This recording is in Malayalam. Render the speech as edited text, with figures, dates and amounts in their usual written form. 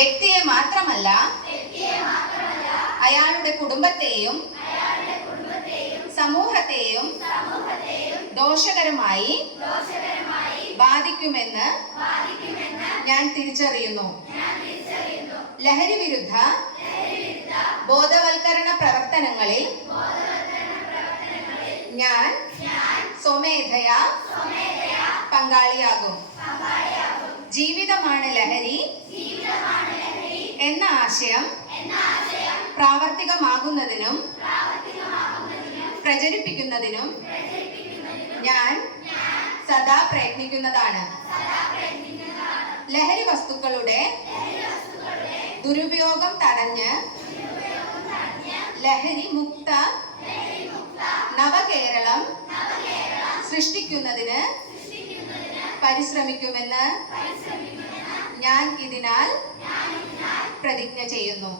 വ്യക്തിയെ മാത്രമല്ല അയാളുടെ കുടുംബത്തെയും സമൂഹത്തെയും ദോഷകരമായി ബാധിക്കുമെന്ന് ഞാൻ തിരിച്ചറിയുന്നു. ലഹരി വിരുദ്ധ ബോധവൽക്കരണ പ്രവർത്തനങ്ങളിൽ ഞാൻ സ്വമേധയാ പങ്കാളിയാകും. ജീവിതമാണ് ലഹരി എന്ന ആശയം പ്രാവർത്തികമാകുന്നതിനും പ്രചരിപ്പിക്കുന്നതിനും ഞാൻ സദാ പ്രയത്നിക്കുന്നതാണ്. ലഹരി വസ്തുക്കളുടെ ദുരുപയോഗം തടഞ്ഞ് ലഹരി മുക്ത നവകേരളം സൃഷ്ടിക്കുന്നതിന് പരിശ്രമിക്കുമെന്ന് ഞാൻ ഇതിനാൽ പ്രതിജ്ഞ ചെയ്യുന്നു.